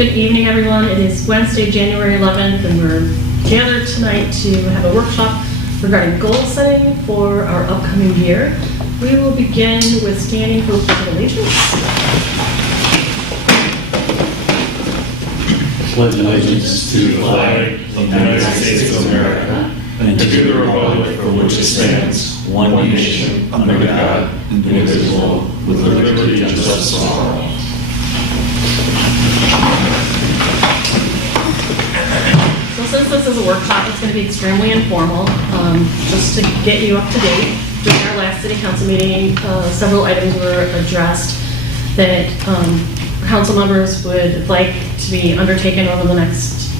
Good evening, everyone. It is Wednesday, January 11th, and we're gathered tonight to have a workshop regarding goal setting for our upcoming year. We will begin with standing for the Pledge of Allegiance. Pledge allegiance to the flag of the United States of America and to the republic for which it stands, one nation, under God, indivisible, with liberty and justice for all. So since this is a workshop, it's going to be extremely informal. Just to get you up to date, during our last city council meeting, several items were addressed that council members would like to be undertaken over the next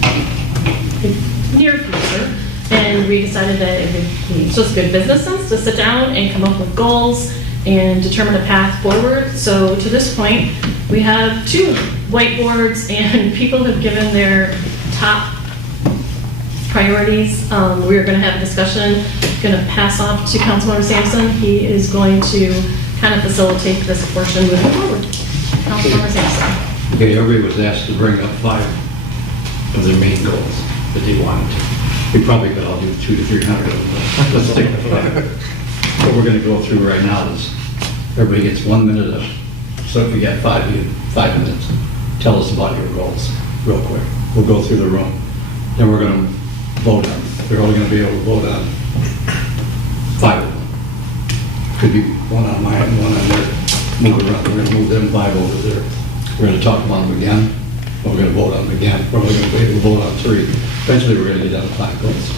near future. And we decided that it would be just good business sense to sit down and come up with goals and determine a path forward. So to this point, we have 2 whiteboards and people have given their top priorities. We're going to have a discussion. Going to pass off to Councilmember Sampson. He is going to kind of facilitate this portion moving forward. Councilmember Sampson. Okay, everybody was asked to bring up 5 of their main goals that they wanted to. We probably could all do 200 to 300 of them, but let's stick to 5. What we're going to go through right now is everybody gets 1 minute of, so if we got 5 minutes, tell us about your goals real quick. We'll go through the room. Then we're going to vote on, we're only going to be able to vote on 5 of them. Could be 1 on mine and 1 on there. Move around. We're going to move them 5 over there. We're going to talk about them again. We're going to vote on them again. We're going to wait and vote on 3. Eventually, we're going to get down to 5 goals.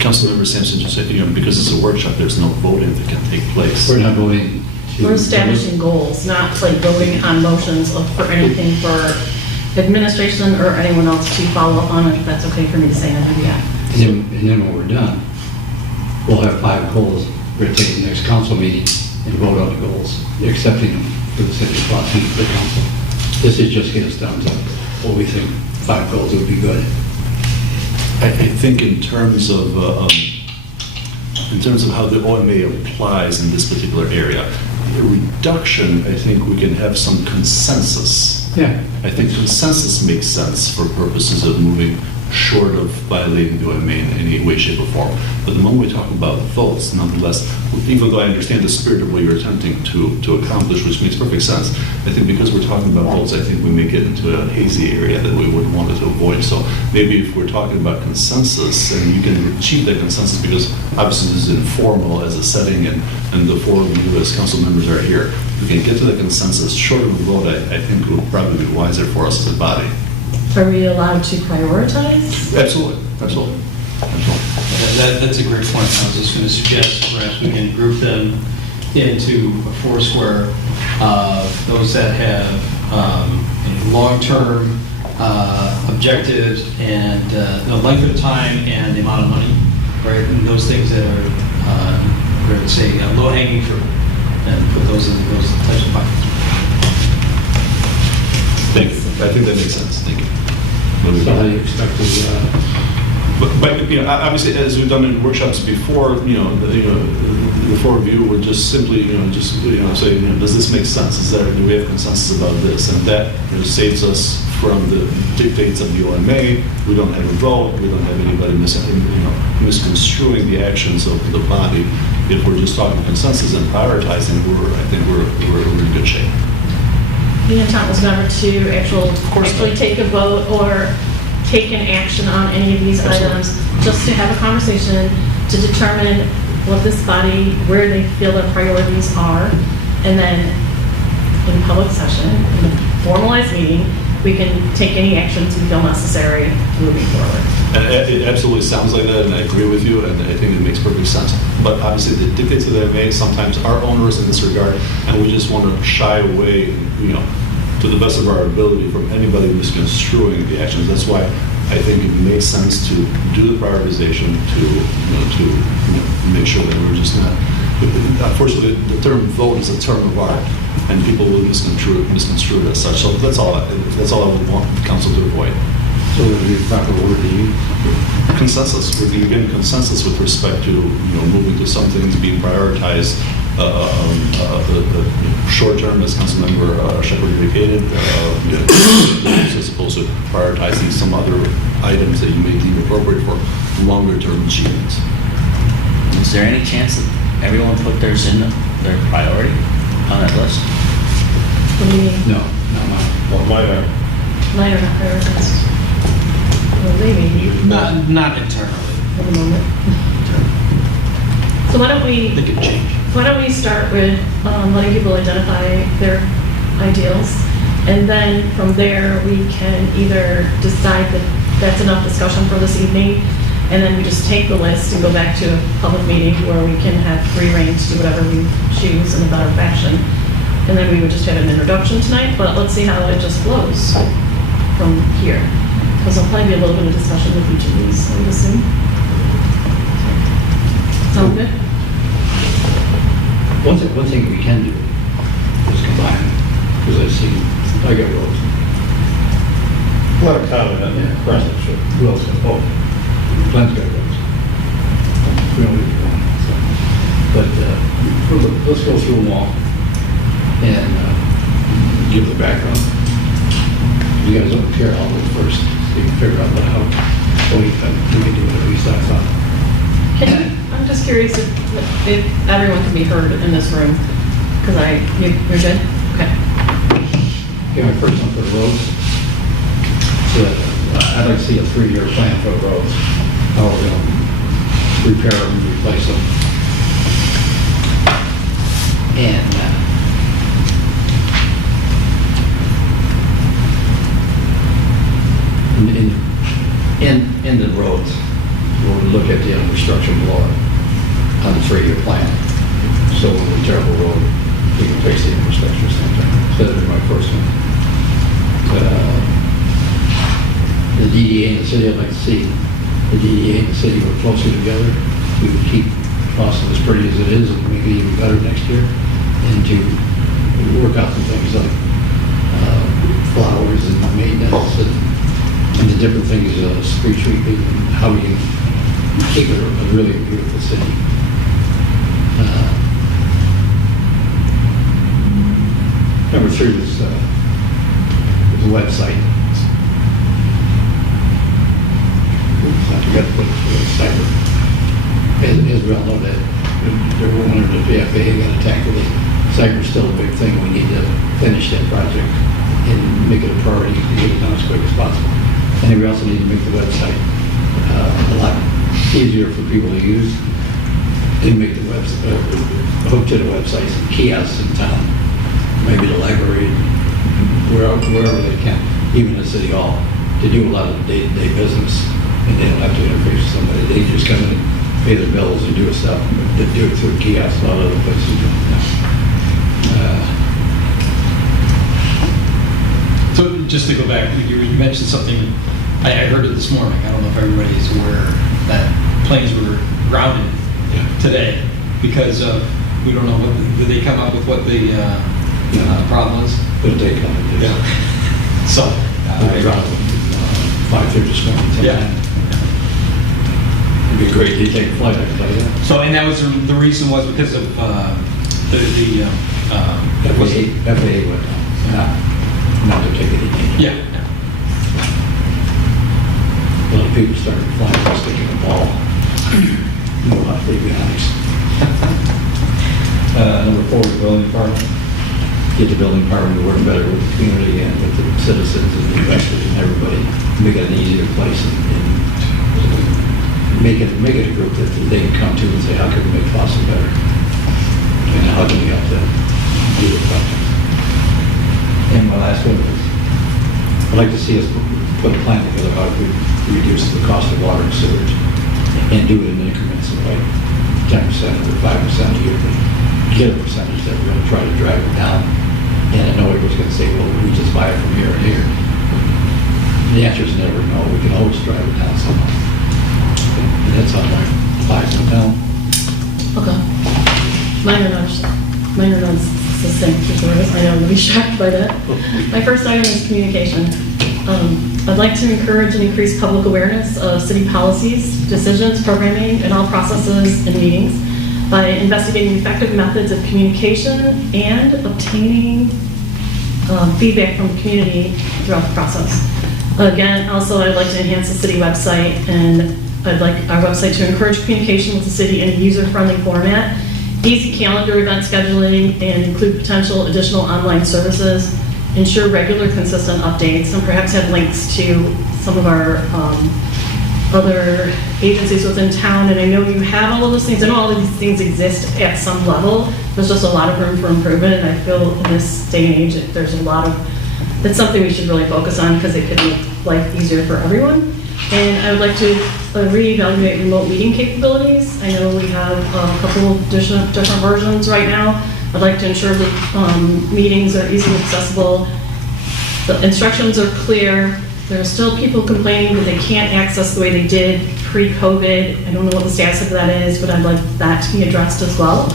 Councilmember Sampson just said, because it's a workshop, there's no voting that can take place. We're not voting. We're establishing goals, not like voting on motions for anything for administration or anyone else to follow up on, if that's okay for me to say. I do that. And then when we're done, we'll have 5 goals. We're going to take the next council meeting and vote on the goals, accepting them for the city of Boston, the council. This is just get us down to what we think 5 goals would be good. I think in terms of how the OMA applies in this particular area, the reduction, I think we can have some consensus. Yeah. I think consensus makes sense for purposes of moving short of violating the OMA in any way, shape, or form. But the moment we talk about votes, nonetheless, even though I understand the spirit of what you're attempting to accomplish, which makes perfect sense, I think because we're talking about votes, I think we may get into a hazy area that we would want to avoid. So maybe if we're talking about consensus, and you can achieve that consensus, because obviously this is informal as a setting, and the 4 of you as council members are here, we can get to the consensus short of a vote. I think it would probably be wiser for us as a body. Are we allowed to prioritize? Absolutely. That's a great point. I was just going to suggest perhaps we can group them into a 4 square. Those that have long-term objectives and the length of time and the amount of money, right? And those things that are, let's say, low-hanging fruit, and put those in those types of buckets. Thank you. I think that makes sense. Thank you. So how do you expect to... But obviously, as we've done in workshops before, the 4 of you would just simply, say, does this make sense? Do we have consensus about this? And that saves us from the dictates of the OMA. We don't have a vote. We don't have anybody misconstruing the actions of the body. If we're just talking consensus and prioritizing, I think we're in good shape. The intent was never to actually take a vote or take an action on any of these items, just to have a conversation to determine what this body, where they feel their priorities are, and then in public session, in a formalized meeting, we can take any actions we feel necessary moving forward. And it absolutely sounds like that, and I agree with you, and I think it makes perfect sense. But obviously, the dictates of the MA sometimes are onerous in this regard, and we just want to shy away, to the best of our ability from anybody misconstruing the actions. That's why I think it makes sense to do the prioritization to make sure that we're just not. Unfortunately, the term vote is a term of art, and people will misconstrue it as such. So that's all I would want the council to avoid. So would be proper word to use? Consensus. We're going to get consensus with respect to moving to some things being prioritized. The short term, as Councilmember Shepherd indicated, as opposed to prioritizing some other items that you may deem appropriate for longer-term achievements. Is there any chance that everyone put theirs in their priority on that list? What do you mean? No, no. Well, mine are. Mine are not prioritized. Well, maybe, Not internally. for the moment. So why don't we? They could change. Why don't we start with letting people identify their ideals, and then from there, we can either decide that that's enough discussion for this evening, and then we just take the list and go back to a public meeting where we can have free reign to do whatever we choose in a better fashion. And then we would just have an introduction tonight, but let's see how it just flows from here. Because there'll probably be a little bit of discussion with each of these, I would assume. Sound good? One thing we can do is combine, because I got roads. A lot of comment on Yeah. Crescent Street. Who else? Oh, Glenn's got roads. We don't need one. So. But let's go through them all and give the background. You guys don't care, I'll go first, so you can figure out how we can do whatever you start on. I'm just curious if everyone can be heard in this room, because you're good? Okay. Okay, my first one for the roads. So I'd like to see a 3-year plan for the roads. How we're going to repair them, replace them. And in the roads, we'll look at the infrastructure below it on the 3-year plan. So when we tear up a road, we can fix the infrastructure sometime. So that'd be my first one. The DDA and the city, I'd like to see the DDA and the city work closer together. We would keep Boston as pretty as it is and make it even better next year. And to work out some things like flowers and maintenance and the different things, street sweeping, and how we can keep it a really beautiful city. Number 3 was the website. Oops, I forgot to put cyber. As we all know that they're wondering if the FAA got attacked with it. Cyber's still a big thing. We need to finish that project and make it a priority to get it done as quick as possible. And we also need to make the website a lot easier for people to use and make the website, hook to the websites and kiosks in town, maybe the library, wherever they can, even the city hall, to do a lot of the day-to-day business. And they don't have to interface with somebody. They just come in and pay their bills and do stuff. They do it through kiosks, a lot of other places do it now. So just to go back, you mentioned something, I heard it this morning, I don't know if everybody is aware that planes were grounded today because we don't know, did they come up with what the problem was? But they come and do it. So, They dropped 5:30 this morning. 10. Yeah. It'd be great to take a flight, I can tell you that. so, and that was the reason was because of FAA went down. Not to take anything. yeah. A lot of people started flying, just thinking a ball. No, I'll be honest. Number 4 is building department. Get the building department to work better with the community and with the citizens and the investors and everybody. Make it an easier place and make it a group that they can come to and say, how can we make Boston better? And how can we help them do the project? And my last one is, I'd like to see us put a plan together how we reduce the cost of water and sewage and do it in increments of like 10% or 5% a year. Get a percentage that we're going to try to drive it down. And I know everyone's going to say, well, we just buy it from here and here. The answer is never no. We can always drive it down somehow. And that's how my lives go down. Okay. Mine are not succinct, before I know I'm going to be shocked by that. My first item is communication. I'd like to encourage and increase public awareness of city policies, decisions, programming, and all processes and meetings by investigating effective methods of communication and obtaining feedback from the community throughout the process. Again, also, I'd like to enhance the city website, and I'd like our website to encourage communication with the city in a user-friendly format, easy calendar event scheduling, and include potential additional online services, ensure regular, consistent updates, and perhaps have links to some of our other agencies within town. And I know you have all of those things, and all of these things exist at some level. There's just a lot of room for improvement, and I feel in this day and age, that there's a lot of, that's something we should really focus on, because it could make life easier for everyone. And I would like to reevaluate remote meeting capabilities. I know we have a couple of different versions right now. I'd like to ensure that meetings are easily accessible. The instructions are clear. There are still people complaining that they can't access the way they did pre-COVID. I don't know what the status of that is, but I'd like that to be addressed as well.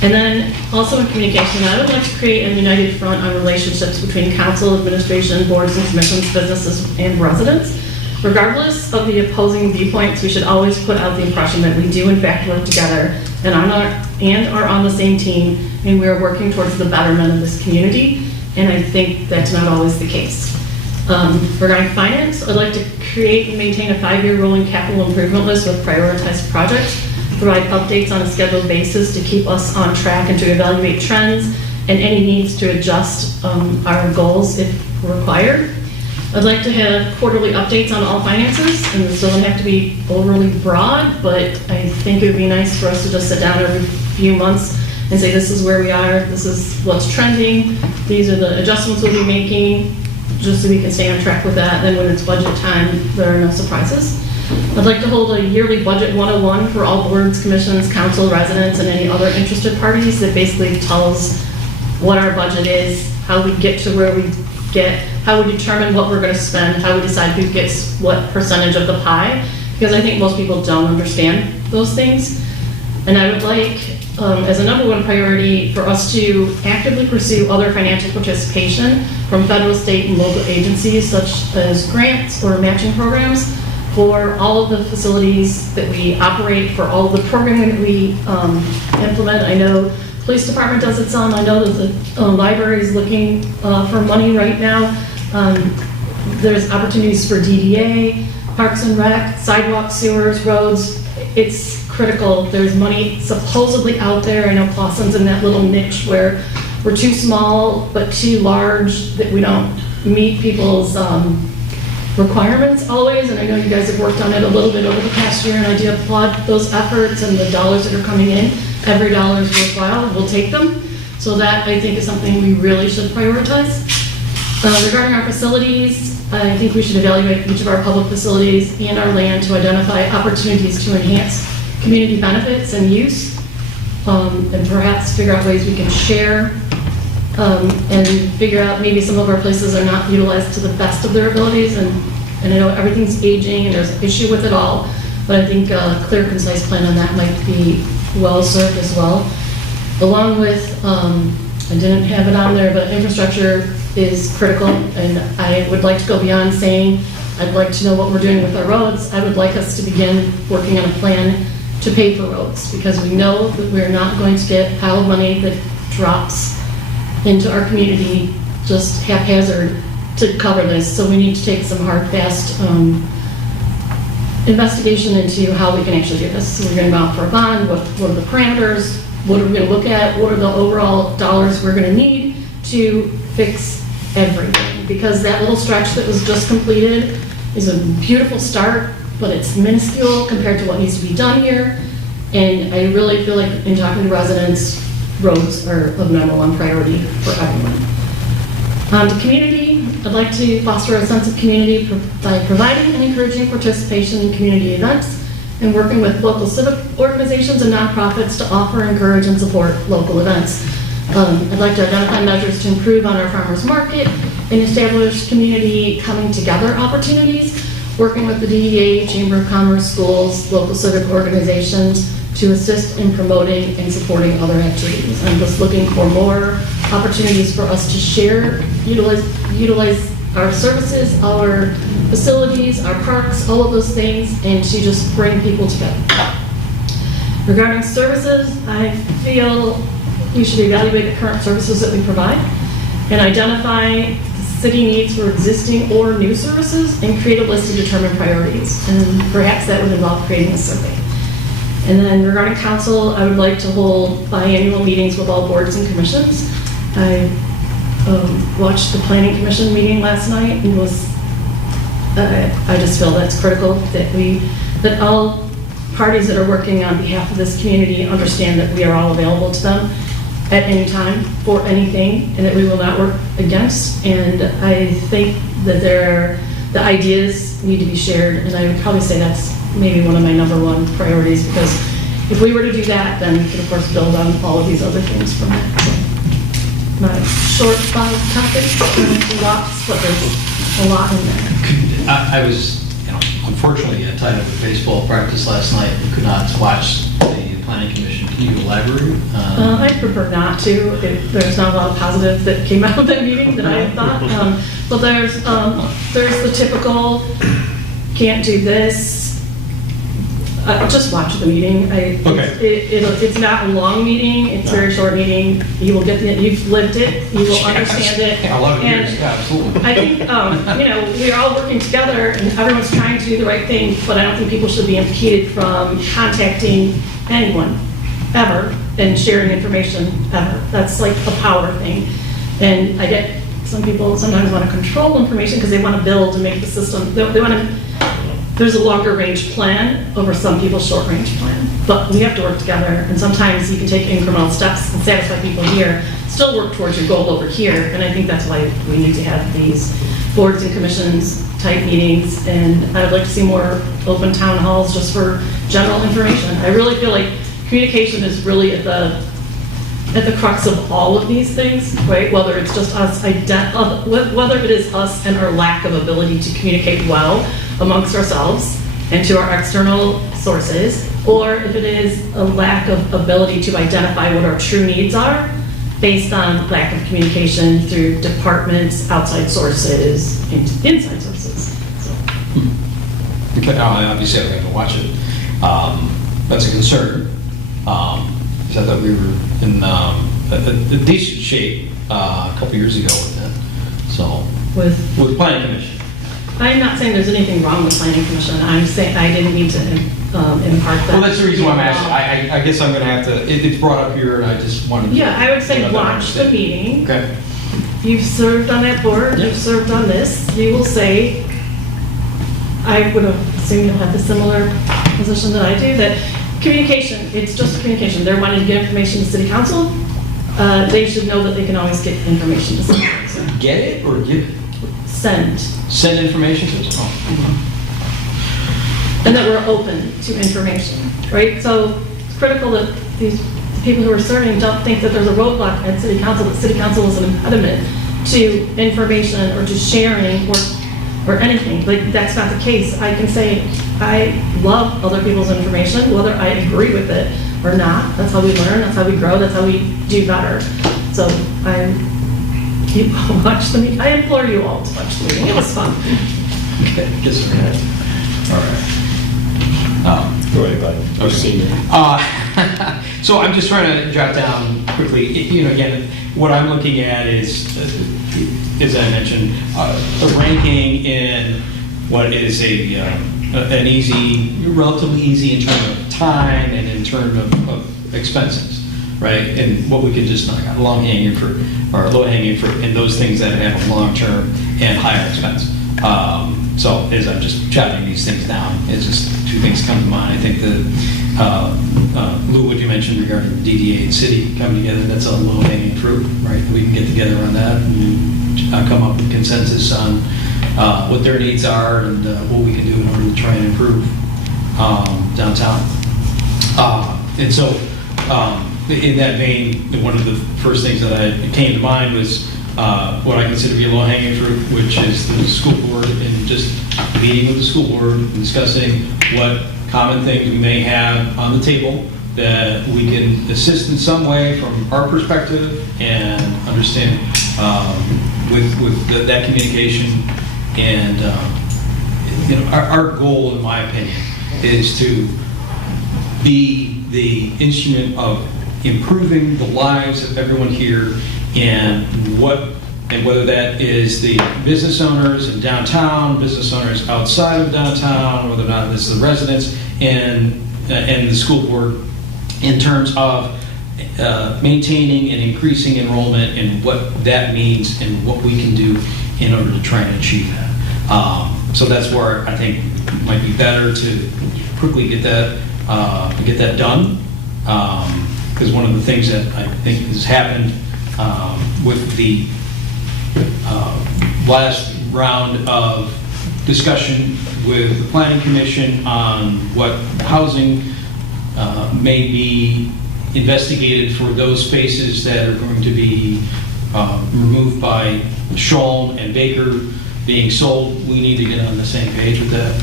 And then also in communication, I would like to create a united front on relationships between council, administration, boards and commissions, businesses, and residents. Regardless of the opposing viewpoints, we should always put out the impression that we do in fact work together and are on the same team, and we are working towards the betterment of this community. And I think that's not always the case. Regarding finance, I'd like to create and maintain a 5-year rolling capital improvement list with prioritized projects, provide updates on a scheduled basis to keep us on track and to evaluate trends and any needs to adjust our goals if required. I'd like to have quarterly updates on all finances, and this doesn't have to be overly broad, but I think it would be nice for us to just sit down every few months and say, this is where we are, this is what's trending, these are the adjustments we'll be making, just so we can stay on track with that. Then when it's budget time, there are no surprises. I'd like to hold a yearly budget 101 for all boards, commissions, council, residents, and any other interested parties that basically tells what our budget is, how we get to where we get, how we determine what we're going to spend, how we decide who gets what percentage of the pie, because I think most people don't understand those things. And I would like, as a number one priority, for us to actively pursue other financial participation from federal, state, and local agencies, such as grants or matching programs, for all of the facilities that we operate, for all of the programming that we implement. I know the police department does its own. I know that the library is looking for money right now. There's opportunities for DDA, Parks and Rec, sidewalks, sewers, roads. It's critical. There's money supposedly out there. I know Clausen's in that little niche where we're too small but too large, that we don't meet people's requirements always, and I know you guys have worked on it a little bit over the past year, and I do applaud those efforts and the dollars that are coming in. Every dollar is worthwhile, we'll take them. So that, I think, is something we really should prioritize. Regarding our facilities, I think we should evaluate each of our public facilities and our land to identify opportunities to enhance community benefits and use, and perhaps figure out ways we can share, and figure out maybe some of our places are not utilized to the best of their abilities, and I know everything's aging and there's an issue with it all, but I think a clear, concise plan on that might be well served as well. Along with, I didn't have it on there, but infrastructure is critical, and I would like to go beyond saying I'd like to know what we're doing with our roads. I would like us to begin working on a plan to pay for roads, because we know that we're not going to get a pile of money that drops into our community just haphazard to cover this. So we need to take some hard, fast investigation into how we can actually do this. So we're going to go out for a bond. What are the parameters? What are we going to look at? What are the overall dollars we're going to need to fix everything? Because that little stretch that was just completed is a beautiful start, but it's minuscule compared to what needs to be done here. And I really feel like, in talking to residents, roads are of number one priority for everyone. The community, I'd like to foster a sense of community by providing and encouraging participation in community events and working with local civic organizations and nonprofits to offer, encourage, and support local events. I'd like to identify measures to improve on our farmers market and establish community coming together opportunities, working with the DEA, Chamber of Commerce, schools, local civic organizations to assist in promoting and supporting other activities. I'm just looking for more opportunities for us to share, utilize our services, our facilities, our parks, all of those things, and to just bring people together. Regarding services, I feel we should evaluate the current services that we provide and identify city needs for existing or new services and create a list to determine priorities. And perhaps that would involve creating a survey. And then regarding council, I would like to hold biannual meetings with all boards and commissions. I watched the planning commission meeting last night and I just feel that's critical that all parties that are working on behalf of this community understand that we are all available to them at any time for anything and that we will not work against. And I think that the ideas need to be shared, and I would probably say that's maybe one of my number one priorities, because if we were to do that, then we could of course build on all of these other things from it. So, my short 5 topics, lots, but there's a lot in there. I was, unfortunately, I tied up with baseball practice last night and could not watch the planning commission. Can you elaborate? I prefer not to. There's not a lot of positive that came out of that meeting that I thought. But there's the typical, can't do this. Just watch the meeting. It's not a long meeting. It's a very short meeting. You will you've lived it. You will understand it. Yeah, 11 years. And Yeah, absolutely. I think, we're all working together and everyone's trying to do the right thing, but I don't think people should be impeded from contacting anyone, ever, and sharing information, ever. That's like a power thing. And I get some people sometimes want to control information because they want to build and make the system, they want to, there's a longer range plan over some people's short range plan. But we have to work together, and sometimes you can take incremental steps and satisfy people here, still work towards your goal over here, and I think that's why we need to have these boards and commissions type meetings, and I would like to see more open town halls just for general information. I really feel like communication is really at the crux of all of these things, right? Whether it's just us, whether it is us and our lack of ability to communicate well amongst ourselves and to our external sources, or if it is a lack of ability to identify what our true needs are based on lack of communication through departments, outside sources, and inside sources. So. Okay, obviously I'm going to watch it. That's a concern. Because I thought we were in a decent shape a couple years ago with that. So, with planning commission. I'm not saying there's anything wrong with planning commission. I'm saying I didn't mean to impart that. Well, that's the reason why I'm asking. I guess I'm going to have to, it's brought up here and I just wanted to. Yeah, I would say watch the meeting. Okay. You've served on that board, Yep. you've served on this. You will say, I would assume you'll have the similar position that I do, that communication, it's just communication. They're wanting to get information to city council. They should know that they can always get information to city council. Get it or give it? Send. Send information to us? Oh. And that we're open to information, right? So it's critical that these people who are serving don't think that there's a roadblock at city council, that city council is an impediment to information or to sharing or anything. Like, that's not the case. I can say I love other people's information, whether I agree with it or not. That's how we learn, that's how we grow, that's how we do better. So you watch the meeting. I implore you all to watch the meeting. It was fun. Okay, guess we're good. All right. Go ahead, bud. I've seen it. So I'm just trying to jot down quickly, again, what I'm looking at is, as I mentioned, a ranking in what is an easy, relatively easy in terms of time and in terms of expenses, right? And what we could just knock out, low-hanging fruit, and those things that have a long-term and higher expense. So as I'm just jotting these things down, it's just two things come to mind. I think Lou, what you mentioned regarding DDA and city coming together, that's a low-hanging fruit, right? We can get together on that and come up with consensus on what their needs are and what we can do in order to try and improve downtown. And so in that vein, one of the first things that came to mind was what I consider to be a low-hanging fruit, which is the school board, and just meeting with the school board and discussing what common things we may have on the table that we can assist in some way from our perspective and understand with that communication. And our goal, in my opinion, is to be the instrument of improving the lives of everyone here and what And whether that is the business owners in downtown, business owners outside of downtown, whether or not it's the residents and the school board in terms of maintaining and increasing enrollment and what that means and what we can do in order to try and achieve that. So that's where I think it might be better to quickly get that done. Because one of the things that I think has happened with the last round of discussion with the Planning Commission on what housing may be investigated for those spaces that are going to be removed by Scholl and Baker being sold. We need to get on the same page with that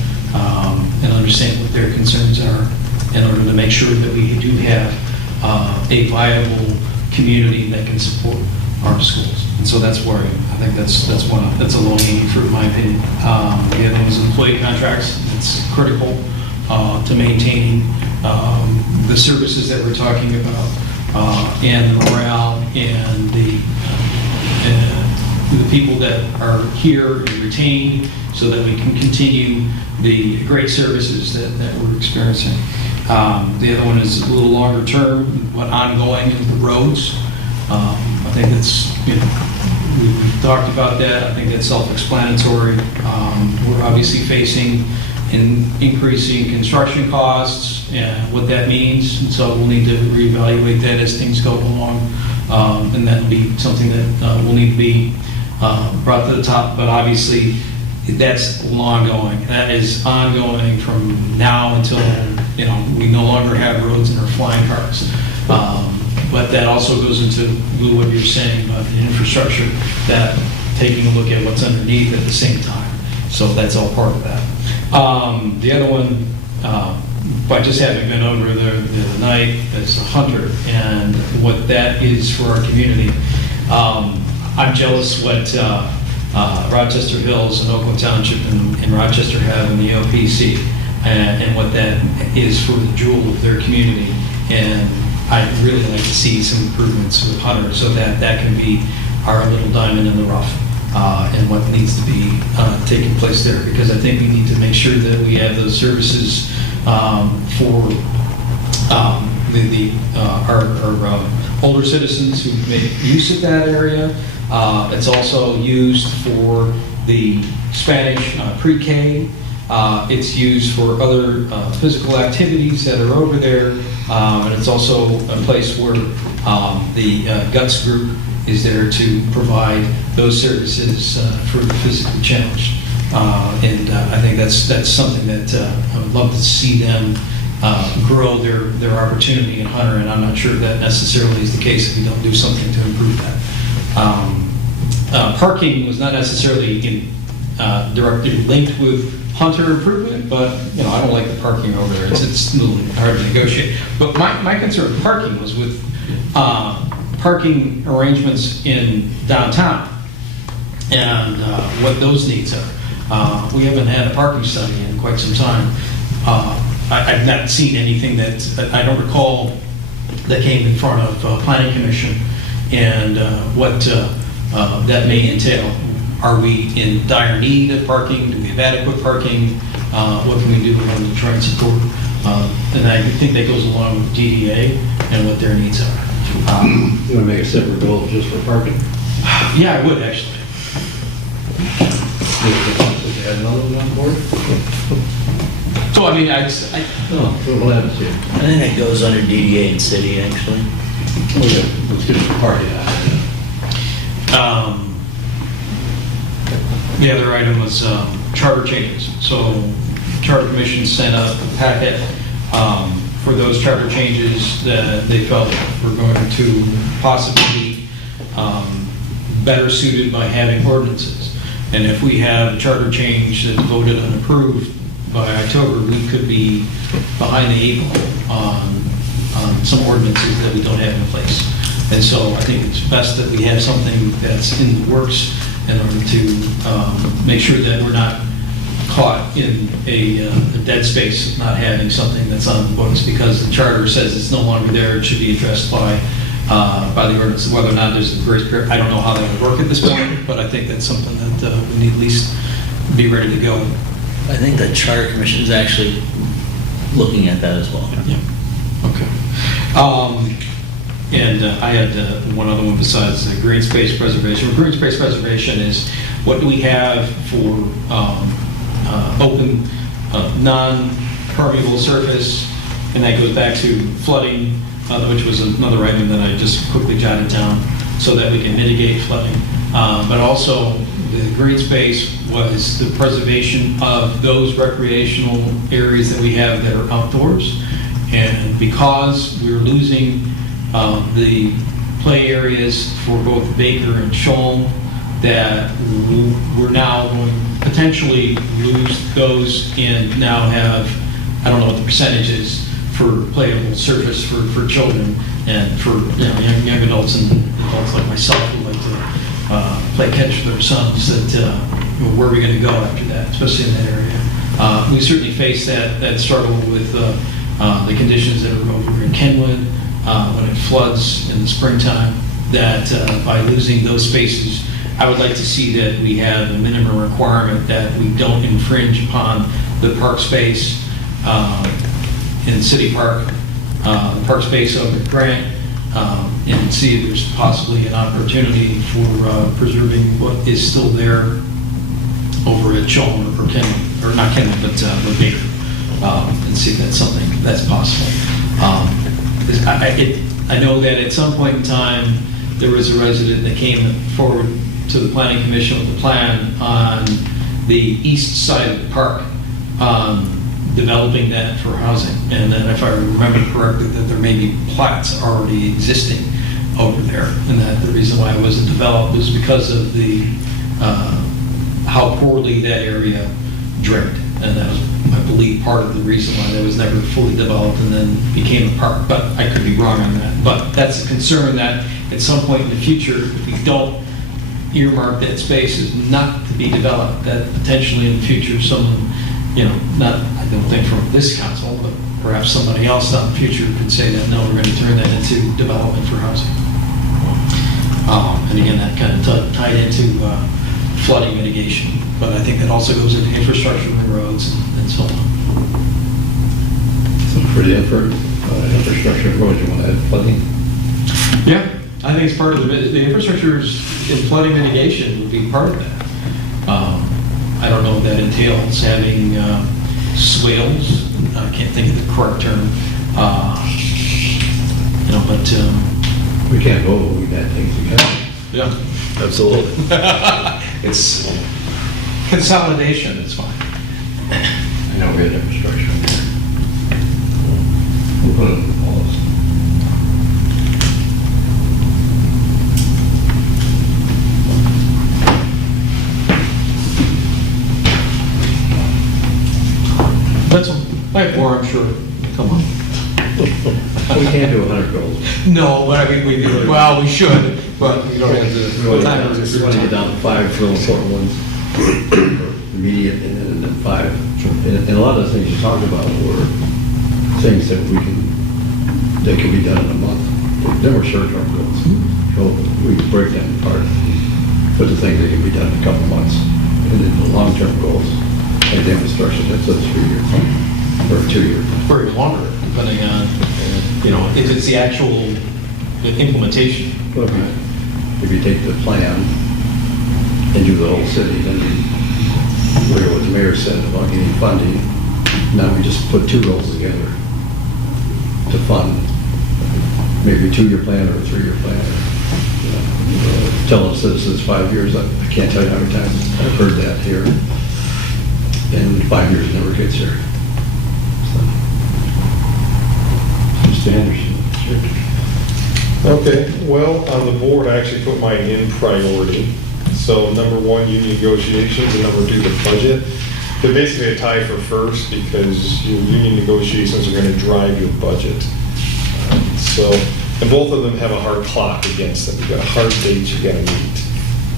and understand what their concerns are in order to make sure that we do have a viable community that can support our schools. And so that's where I think that's a low-hanging fruit in my opinion. The other thing is employee contracts. It's critical to maintaining the services that we're talking about and the morale and the people that are here and retained so that we can continue the great services that we're experiencing. The other one is a little longer term, what ongoing is the roads. I think that's, we've talked about that. I think that's self-explanatory. We're obviously facing increasing construction costs and what that means. And so we'll need to reevaluate that as things go along. And that'll be something that will need to be brought to the top. But obviously, that's ongoing. That is ongoing from now until we no longer have roads and our flying cars. But that also goes into what you're saying about the infrastructure, that taking a look at what's underneath at the same time. So that's all part of that. The other one, by just having been over there the other night, is Hunter and what that is for our community. I'm jealous what Rochester Hills and Oakland Township and Rochester have in the OPC and what that is for the jewel of their community. And I'd really like to see some improvements with Hunter so that can be our little diamond in the rough and what needs to be taking place there. Because I think we need to make sure that we have those services for our older citizens who make use of that area. It's also used for the Spanish pre-K. It's used for other physical activities that are over there. And it's also a place where the GUTS group is there to provide those services for the physically challenged. And I think that's something that I would love to see them grow their opportunity in Hunter, and I'm not sure that necessarily is the case if we don't do something to improve that. Parking was not necessarily directly linked with Hunter improvement, but I don't like the parking over there. It's a little hard to negotiate. But my concern with parking was with parking arrangements in downtown and what those needs are. We haven't had a parking study in quite some time. I've not seen anything that I don't recall that came in front of Planning Commission and what that may entail. Are we in dire need of parking? Do we have adequate parking? What can we do to try and support? And I think that goes along with DDA and what their needs are. You want to make a separate goal just for parking? Yeah, I would actually. Add another one on board? So I mean, We'll add it to you. I think that goes under DDA and city, actually. Let's get the party out. The other item was charter changes. So Charter Commission sent a packet for those charter changes that they felt were going to possibly be better suited by having ordinances. And if we have a charter change that's voted and approved by October, we could be behind the eight ball on some ordinances that we don't have in place. And so I think it's best that we have something that's in the works in order to make sure that we're not caught in a dead space, not having something that's on the books because the charter says it's no longer there. It should be addressed by by the ordinance. Whether or not there's a grace period, I don't know how that would work at this point, but I think that's something that we need at least be ready to go. I think the Charter Commission is actually looking at that as well. Yeah, okay. And I had one other one besides green space preservation. Green space preservation is what do we have for open, non-permeable surface, and that goes back to flooding, which was another item that I just quickly jotted down, so that we can mitigate flooding. But also, the green space was the preservation of those recreational areas that we have that are outdoors. And because we're losing the play areas for both Baker and Sholm, that we're now going to potentially lose those and now have, I don't know what the percentage is, for playable surface for children and for young adults and adults like myself who like to play catch with their sons, that where are we going to go after that, especially in that area. We certainly face that struggle with the conditions that are over in Kenwood when it floods in the springtime, that by losing those spaces, I would like to see that we have a minimum requirement that we don't infringe upon the park space in City Park, park space over at Grant, and see if there's possibly an opportunity for preserving what is still there over at Sholm or Kenwood, or not Kenwood, but Baker, and see if that's something that's possible. I know that at some point in time, there was a resident that came forward to the Planning Commission with a plan on the east side of the park, developing that for housing. And then if I remember correctly, that there may be plats already existing over there, and that the reason why it wasn't developed was because of the how poorly that area drained. And that was, I believe, part of the reason why that was never fully developed and then became a park. But I could be wrong on that. But that's a concern that at some point in the future, if we don't earmark that space as not to be developed, that potentially in the future someone, not, I don't think from this council, but perhaps somebody else down the future could say that, no, we're going to turn that into development for housing. And again, that kind of tied into flooding mitigation. But I think that also goes into infrastructure and roads and so on. So for the infrastructure roads, you want to add flooding? Yeah, I think it's part of the infrastructure in flooding mitigation would be part of that. I don't know if that entails having swales. I can't think of the correct term. But We can't go, we got things we can. yeah, Absolutely. It's, consolidation is fine. I know we had infrastructure in there. We'll put it in all this. That's by four, I'm sure. Come on. We can't do 100 goals. No, but I mean, we should, but we don't have We the want time. to get down to 5 real important ones, immediate, and then 5. And a lot of the things you talked about were things that they could be done in a month. They were short-term goals. So we break them apart, but the things that can be done in a couple months. And then the long-term goals, like the infrastructure, that's a 3-year plan, or a 2-year plan. Or even longer, depending on, if it's the actual implementation. Well, if you take the plan and do the whole city, then where what the mayor said about getting funding, now we just put 2 goals together to fund maybe a 2-year plan or a 3-year plan. Telling citizens 5 years, I can't tell you how many times I've heard that here, and 5 years never gets there. Mr. Anderson. Okay, well, on the board, I actually put mine in priority. So number 1, union negotiations, and number 2, the budget. They're basically a tie for first because your union negotiations are going to drive your budget. And both of them have a hard clock against them. You've got hard dates you got to meet.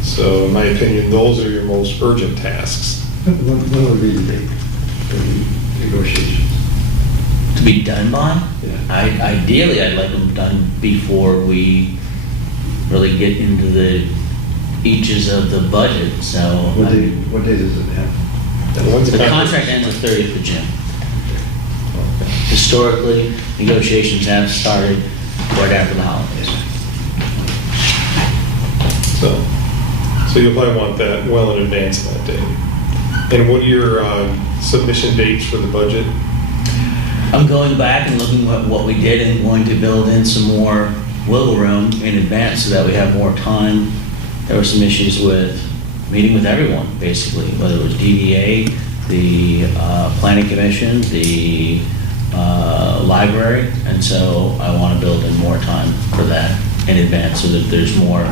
So in my opinion, those are your most urgent tasks. When would be the date for the negotiations? To be done by? Yeah. Ideally, I'd like them done before we really get into the eaches of the budget, so. What day does it have? When's The contract ends the 30th of June. Historically, negotiations have started right after the holidays. So you'll probably want that well in advance of that date. And what are your submission dates for the budget? I'm going back and looking at what we did and going to build in some more wiggle room in advance so that we have more time. There were some issues with meeting with everyone, basically, whether it was DDA, the planning commission, the library, and so I want to build in more time for that in advance so that there's more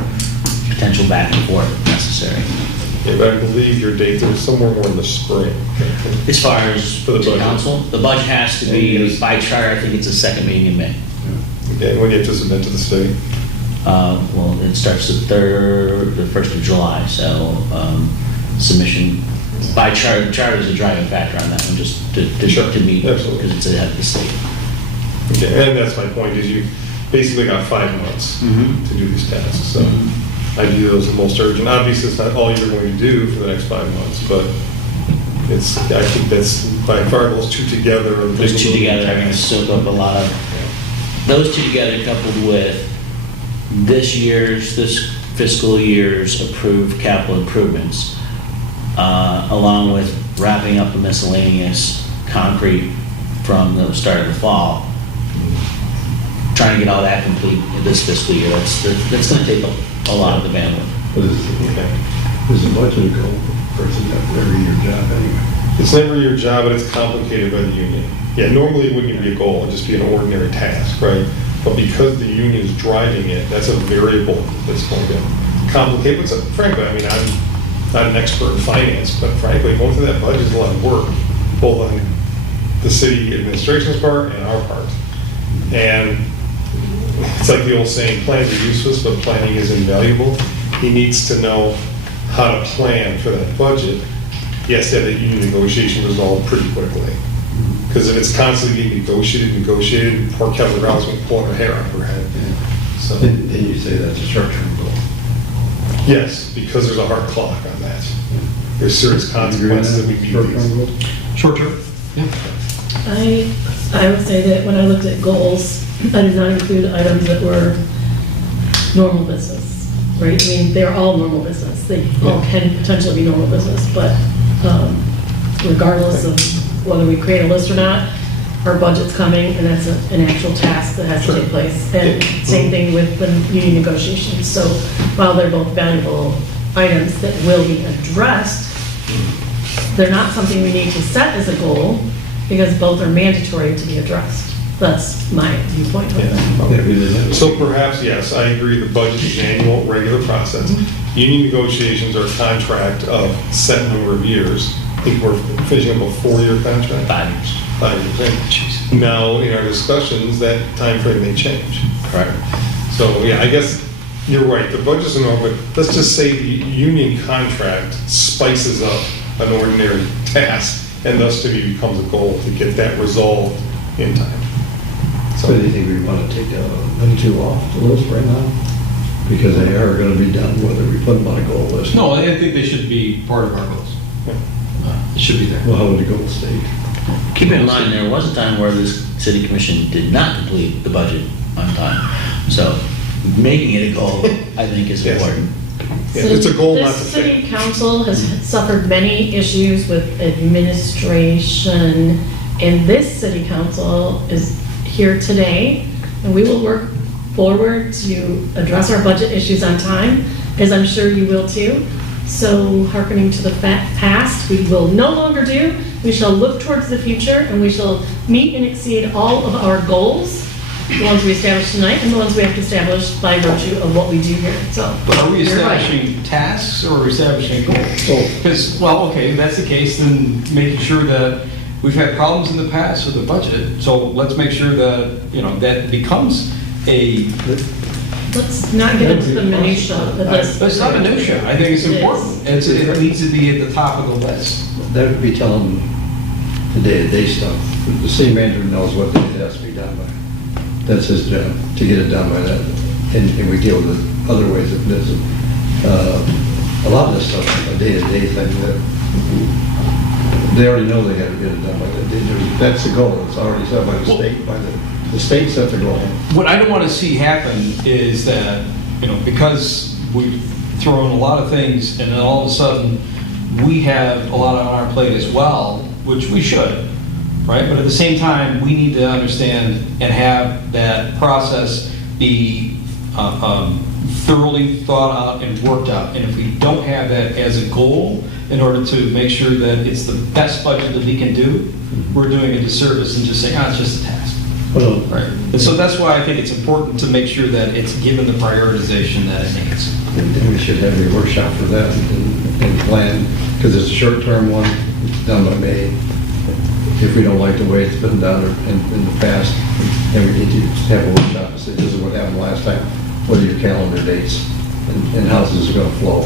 potential back and forth necessary. Yeah, but I believe your date is somewhere more in the spring. As far as For the to budget. council, the budget has to be, by charter, I think it's the second meeting in May. Yeah, and when you have to submit to the state? Well, it starts the 1st of July, so submission, by charter is a driving factor on that one, just Sure, to meet, absolutely. because it's ahead of the state. Okay, and that's my point, is you basically got 5 months Mhm. to do these tasks, so I view those as the most urgent. Obviously, it's not all you're going to do for the next 5 months, but I think that's by far those two together. are Those two big together are going to tasks. soak up a lot of, those two together coupled with this fiscal year's approved capital improvements, along with wrapping up the miscellaneous concrete from the start of the fall, trying to get all that complete this fiscal year, that's going to take a lot of the bandwidth. What is the budget a goal for a person that every year job anyway? It's never your job, but it's complicated by the union. Yeah, normally it wouldn't even be a goal, it'd just be an ordinary task, right? But because the union is driving it, that's a variable that's going to complicate. But frankly, I mean, I'm not an expert in finance, but frankly, going through that budget is a lot of work, both on the city administration's part and our part. And it's like the old saying, plans are useless, but planning is invaluable. He needs to know how to plan for that budget. He has to have that union negotiation resolved pretty quickly. Because if it's constantly being negotiated, poor Kelly Rouse will pull her hair out of her head. So, And you say that's a short-term goal. yes, because there's a hard clock on that. There's serious consequences that we meet Short-term these. goal? Short-term? I would say that when I looked at goals, I did not include items that were normal business, right? I mean, they're all normal business. They all can potentially be normal business, but regardless of whether we create a list or not, our budget's coming, and that's an actual task that has to take place. And same thing with the union negotiations. So while they're both valuable items that will be addressed, they're not something we need to set as a goal, because both are mandatory to be addressed. That's my viewpoint on that. So perhaps, yes, I agree, the budget is an annual, regular process. Union negotiations are a contract of set number of years. I think we're finishing up a 4-year contract. 5 years. 5 years. Now, in our discussions, that time frame may change. Correct. So, yeah, I guess you're right, the budget's a normal, but let's just say the union contract spices up an ordinary task, and thus to me becomes a goal to get that resolved in time. So do you think we want to take them two off the list right now? Because they are going to be done whether we put them on a goal list. No, I think they should be part of our goals. It should be there. Well, how would the goal state? Keep in mind, there was a time where this city commission did not complete the budget on time. So making it a goal, I think, is Yes. important. Yeah, it's a goal not to This fail. city council has suffered many issues with administration, and this city council is here today, and we will work forward to address our budget issues on time, as I'm sure you will too. So hearkening to the past, we will no longer do. We shall look towards the future, and we shall meet and exceed all of our goals, the ones we established tonight and the ones we have to establish by virtue of what we do here. So, But are we you're right. establishing tasks or are we establishing goals? Both. Because, well, okay, if that's the case, then making sure that we've had problems in the past with the budget, so let's make sure that, that becomes a, Let's not get into the minutia of this. but it's not minutia, I think it's It is. important. It needs to be at the top of the list. That would be telling the day-to-day stuff. The city manager knows what day it has to be done by. That's his job, to get it done by that. And we deal with it other ways of business. A lot of this stuff, a day-to-day thing, that they already know they have to get it done by that. That's the goal. It's already set by the state, the state set the goal. What I don't want to see happen is that, because we've thrown a lot of things and then all of a sudden we have a lot on our plate as well, which we should, right? But at the same time, we need to understand and have that process be thoroughly thought out and worked out. And if we don't have that as a goal in order to make sure that it's the best budget that we can do, we're doing a disservice and just saying, it's just a task. Well, Right. And so that's why I think it's important to make sure that it's given the prioritization that it needs. and we should have a workshop for that and plan, because it's a short-term one, it's done by May. If we don't like the way it's been done in the past, then we need to have a workshop and say, this is what happened last time. What are your calendar dates? And how's this going to flow?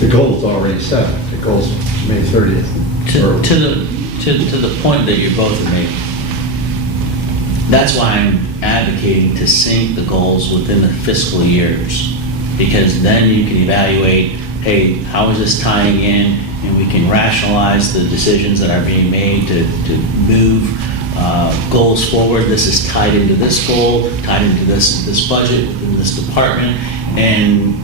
The goal's already set. The goal's May 30th. To the point that you're both making, that's why I'm advocating to sync the goals within the fiscal years, because then you can evaluate, hey, how is this tying in, and we can rationalize the decisions that are being made to move goals forward. This is tied into this goal, tied into this budget, in this department, and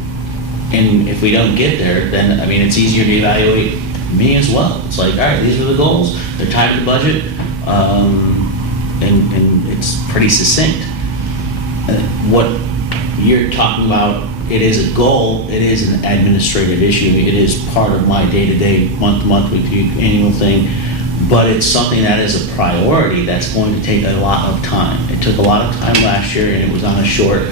if we don't get there, then, it's easier to evaluate me as well. It's like, all right, these are the goals, they're tied to the budget, and it's pretty succinct. What you're talking about, it is a goal, it is an administrative issue, it is part of my day-to-day, month-to-month, week-to-week, annual thing, but it's something that is a priority that's going to take a lot of time. It took a lot of time last year, and it was on a short,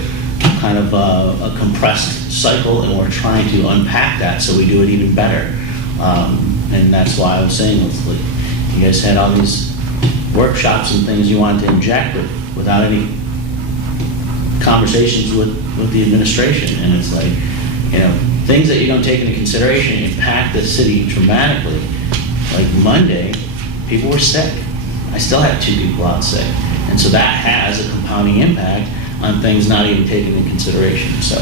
kind of a compressed cycle, and we're trying to unpack that so we do it even better. And that's why I was saying, it's like, you guys had all these workshops and things you wanted to inject without any conversations with the administration. And it's like, things that you don't take into consideration impact the city dramatically. Like Monday, people were sick. I still had 2 people out sick. And so that has a compounding impact on things not even taken into consideration. So,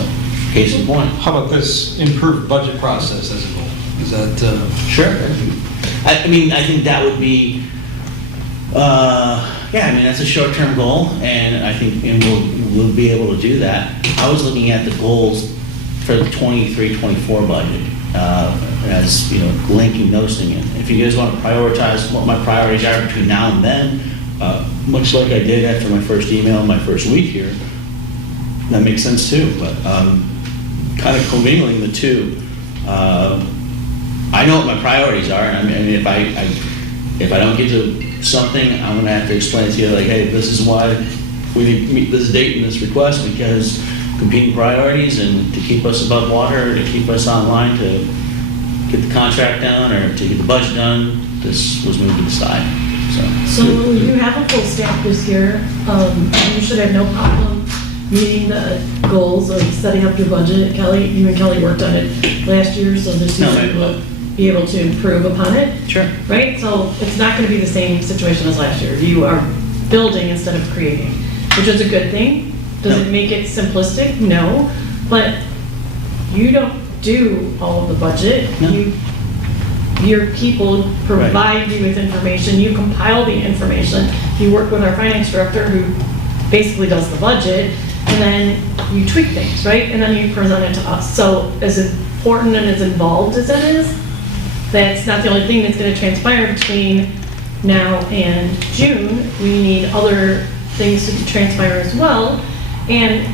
case in point. How about this improved budget process as a goal? Is that... Sure. I think that would be, that's a short-term goal, and I think we'll be able to do that. I was looking at the goals for the 23-24 budget, as, linking those things in. If you guys want to prioritize what my priorities are between now and then, much like I did after my first email, my first week here, that makes sense too, but kind of commingling the two. I know what my priorities are, and if I don't get to something, I'm gonna have to explain to you, like, hey, this is why we need to meet this date and this request, because competing priorities, and to keep us above water, to keep us online, to get the contract done, or to get the budget done, this was moved to the side, So you have a full staff this year. You should have no problem meeting the goals or setting up your budget. Kelly, you and Kelly worked on it last year, so this year you will be able to improve upon it. Sure. Right? So it's not going to be the same situation as last year. You are building instead of creating, which is a good thing. Does it make it simplistic? No. But you don't do all of the budget. No. Your people provide you with information, you compile the information, you work with our finance director who basically does the budget, and then you tweak things, right? And then you present it to us. So as important and as involved as it is, that's not the only thing that's going to transpire between now and June. We need other things to transpire as well. And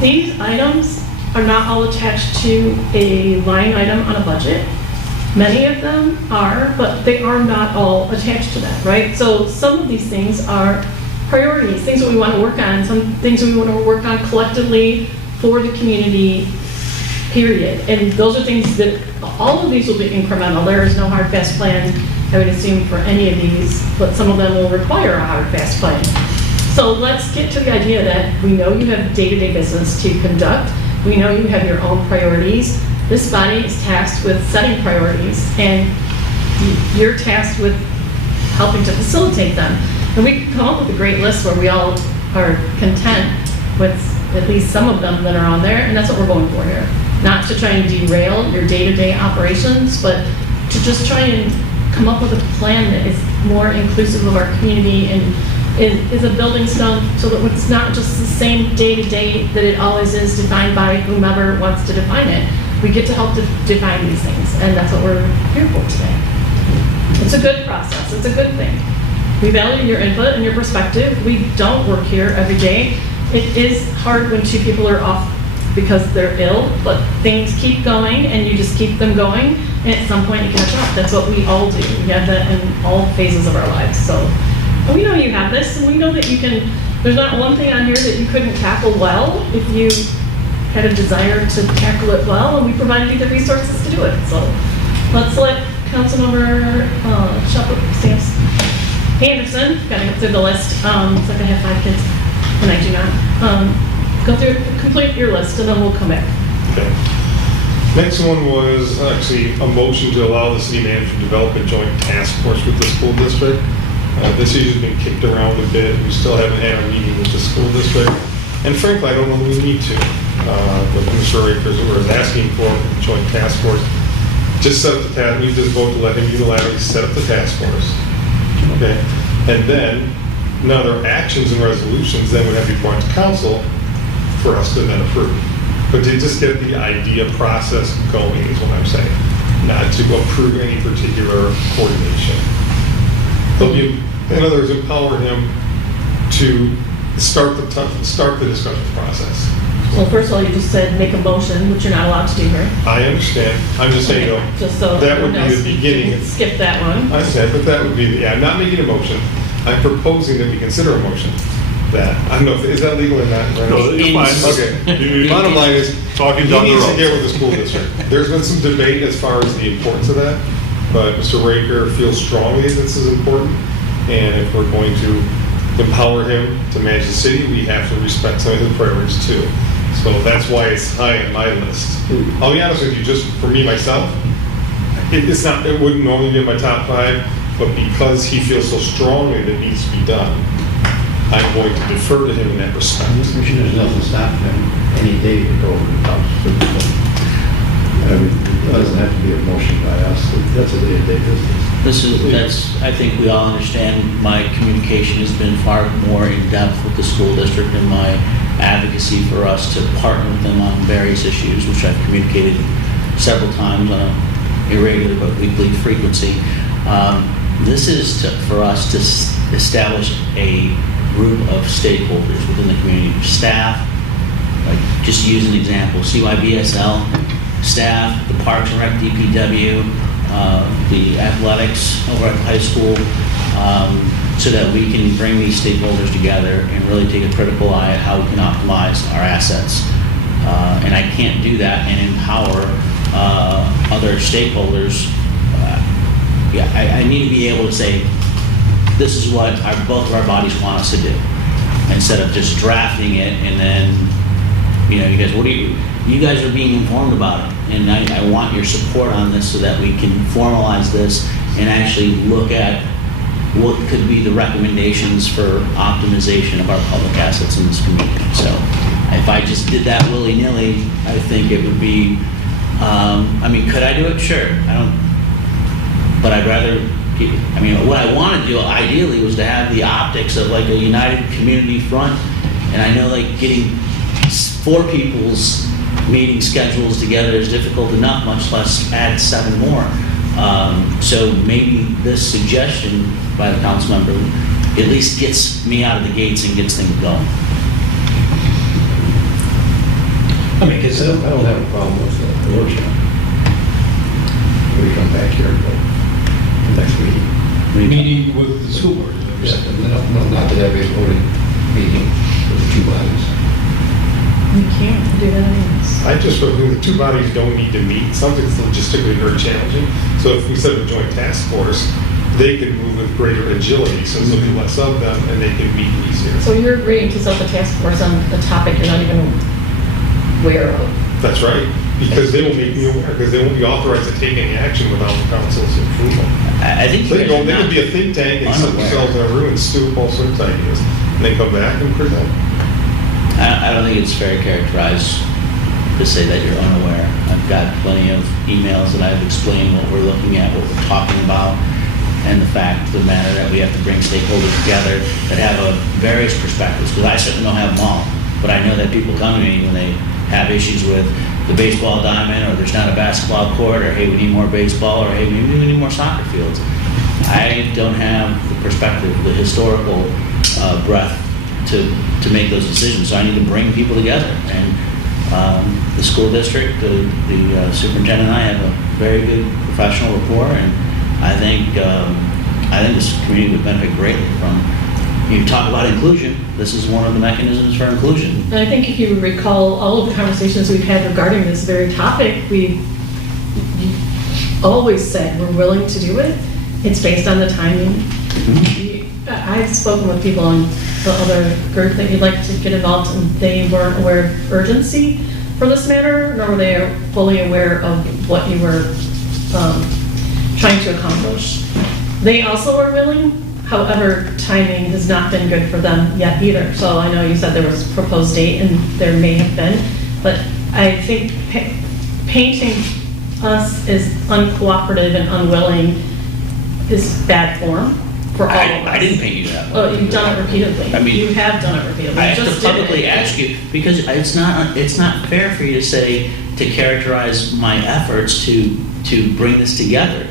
these items are not all attached to a line item on a budget. Many of them are, but they are not all attached to that, right? So some of these things are priorities, things that we want to work on, some things that we want to work on collectively for the community, period. And those are things that, all of these will be incremental. There is no hard, fast plan, I would assume, for any of these, but some of them will require a hard, fast plan. So let's get to the idea that we know you have day-to-day business to conduct. We know you have your own priorities. This body is tasked with setting priorities, and you're tasked with helping to facilitate them. And we come up with a great list where we all are content with at least some of them that are on there, and that's what we're going for here. Not to try and derail your day-to-day operations, but to just try and come up with a plan that is more inclusive of our community and is a building stone so that it's not just the same day-to-day that it always is, defined by whomever wants to define it. We get to help define these things, and that's what we're here for today. It's a good process. It's a good thing. We value your input and your perspective. We don't work here every day. It is hard when two people are off because they're ill, but things keep going and you just keep them going, and at some point you catch up. That's what we all do. We have that in all phases of our lives. So and we know you have this, and we know that you can, there's not one thing on here that you couldn't tackle well if you had a desire to tackle it well, and we provided you the resources to do it. So let's let Councilmember Anderson, gotta go through the list, it's like I have 5 kids, and I do not. Go through, complete your list, and then we'll come back. Okay. Next one was actually a motion to allow the city manager to develop a joint task force with the school district. This issue's been kicked around a bit. We still haven't had a meeting with the school district. And frankly, I don't know that we need to. What Mr. Rakers was asking for, a joint task force. Just set up the task, we just vote to let him unilaterally set up the task force. Okay? And then, now their actions and resolutions then would have to be brought to council for us to then approve. But to just get the idea process going is what I'm saying, not to approve any particular coordination. They'll be, in other words, empower him to start the discussion process. Well, first of all, you just said make a motion, which you're not allowed to do here. I understand. I'm just saying, though, Just so that would everyone be else the beginning. can skip that one. I understand, but that would be, yeah, I'm not making a motion. I'm proposing that we consider a motion. That, I don't know, is that legal or not? No, you're fine. Okay. Bottom line is, Talking he down the needs to road. get with the school district. There's been some debate as far as the importance of that, but Mr. Raker feels strongly this is important. And if we're going to empower him to manage the city, we have to respect some of his priorities too. So that's why it's high on my list. I'll be honest with you, just for me, myself, it wouldn't normally be in my top 5, but because he feels so strongly that it needs to be done, I'm going to defer to him in that respect. There's nothing stopping him any day to go over the top. I mean, it doesn't have to be a motion by us. That's a day-to-day business. That's, I think we all understand my communication has been far more in-depth with the school district and my advocacy for us to partner with them on various issues, which I've communicated several times on a irregular but weekly frequency. This is for us to establish a group of stakeholders within the community, staff, like just use an example, CYBSL, staff, the Parks and Rec DPW, the athletics over at the high school, so that we can bring these stakeholders together and really take a critical eye at how we can optimize our assets. And I can't do that and empower other stakeholders. I need to be able to say, this is what both of our bodies want us to do, instead of just drafting it and then, you guys, you guys are being informed about it, and I want your support on this so that we can formalize this and actually look at what could be the recommendations for optimization of our public assets in this community. So if I just did that willy-nilly, I think it would be, could I do it? Sure. But I'd rather, what I want to do ideally was to have the optics of like a united community front, and I know like getting 4 people's meeting schedules together is difficult enough, much less add 7 more. So maybe this suggestion by the council member at least gets me out of the gates and gets things going. I don't have a problem with the workshop. We come back here and go next meeting. Meeting with the school board. Not that every voting meeting with the 2 bodies. You can't do that anyways. I just feel the 2 bodies don't need to meet. Something's logistically very challenging. So if we set up a joint task force, they could move with greater agility, since there'll be less of them, and they can meet easier. So you're agreeing to set up a task force on a topic you're not even aware of. That's right. Because they will make me aware, because they won't be authorized to take any action without the council's approval. I think So you they guys are could not- be a think tank and sit unaware. themselves in a room and stew up all sorts of ideas, and then come back and present. I don't think it's fair to characterize to say that you're unaware. I've got plenty of emails that I've explained what we're looking at, what we're talking about, and the fact of the matter that we have to bring stakeholders together that have a various perspectives, because I certainly don't have them all. But I know that people come to me when they have issues with the baseball diamond, or there's not a basketball court, or hey, we need more baseball, or hey, maybe we need more soccer fields. I don't have the perspective, the historical breadth to make those decisions, so I need to bring people together. And the school district, the superintendent and I have a very good professional rapport, and I think this community would benefit greatly from. You talk about inclusion, this is one of the mechanisms for inclusion. And I think if you recall all of the conversations we've had regarding this very topic, we've always said we're willing to do it. It's based on the timing. I've spoken with people on the other group that you'd like to get involved, and they weren't aware of urgency for this matter, nor were they fully aware of what you were trying to accomplish. They also are willing, however, timing has not been good for them yet either. So I know you said there was a proposed date, and there may have been, but I think painting us as uncooperative and unwilling is bad form for all of us. I didn't paint you that way. Oh, you've done it repeatedly. I mean, You have done it repeatedly. I You have just to did publicly it. ask you, because it's not fair for you to say, to characterize my efforts to bring this together.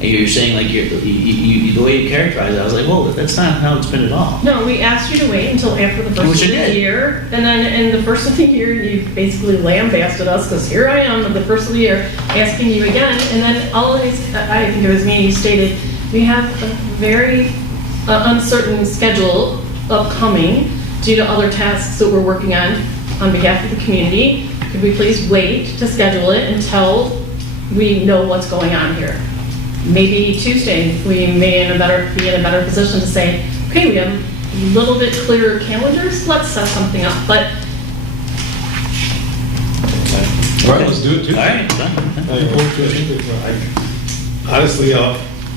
You're saying like, the way you characterize it, I was like, well, that's not how it's been at all. No, we asked you to wait until after the Which first of I the did. year, and then in the first of the year, you basically lambasted us, because here I am at the first of the year, asking you again, and then all of these, I think it was me, you stated, we have a very uncertain schedule upcoming due to other tasks that we're working on behalf of the community. Could we please wait to schedule it until we know what's going on here? Maybe Tuesday, we may be in a better position to say, okay, we have a little bit clearer calendars, let's set something up. But All right, let's do it too. All right, done. Honestly,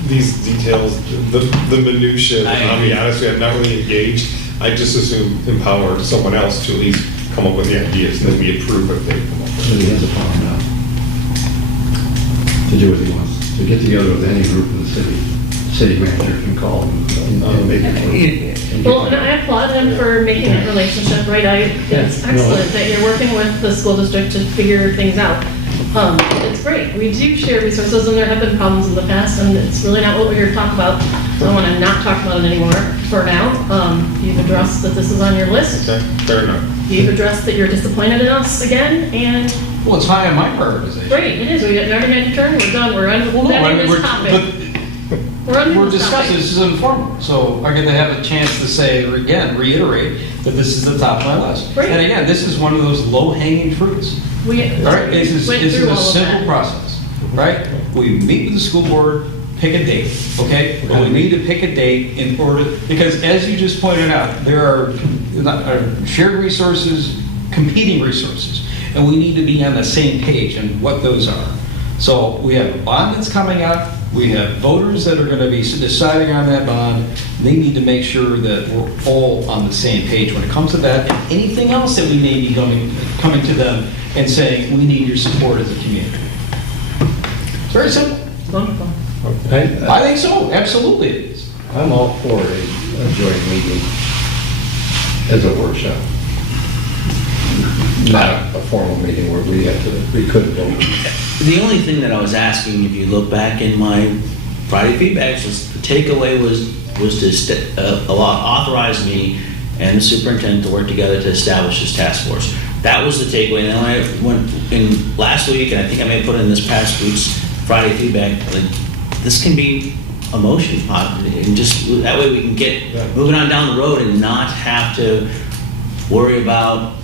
these details, the minutia, I I'll be honest with you, I'm not really engaged. I just assume empower someone else to at least come up with the ideas, and then we approve what they come up with. But he has the power now to do what he wants, to get together with any group in the city. City manager can call and make it work. well, and I applaud him for making that relationship, right? It's excellent that you're working with the school district to figure things out. It's great. We do share resources, and there have been problems in the past, and it's really not what we're here to talk about. So I want to not talk about it anymore for now. You've addressed that this is on your list. Okay, fair enough. You've addressed that you're disappointed in us again, and Well, it's high on my prioritization. great, it is. We already made your turn. We're done. We're Well, no, I ending mean, this topic. We're we're ending this discussing, topic. this is informal, so I get to have a chance to say, again, reiterate that this is the top of my list. Great. And again, this is one of those low-hanging fruits. We All right, this is went this is through a all of simple that. process, right? We meet with the school board, pick a date, okay? But we need to pick a date in order, because as you just pointed out, there are shared resources, competing resources, and we need to be on the same page on what those are. So we have a bond that's coming up, we have voters that are going to be deciding on that bond. They need to make sure that we're all on the same page when it comes to that, and anything else that we may be coming to them and saying, we need your support as a community. It's very simple. Wonderful. I think so, absolutely it is. I'm all for a joint meeting as a workshop. Not a formal meeting where we could vote. The only thing that I was asking, if you look back in my Friday feedbacks, was the takeaway was to authorize me and the superintendent to work together to establish this task force. That was the takeaway. And then I went in last week, and I think I may have put in this past week's Friday feedback, like, this can be a motion pot, and just that way we can get moving on down the road and not have to worry about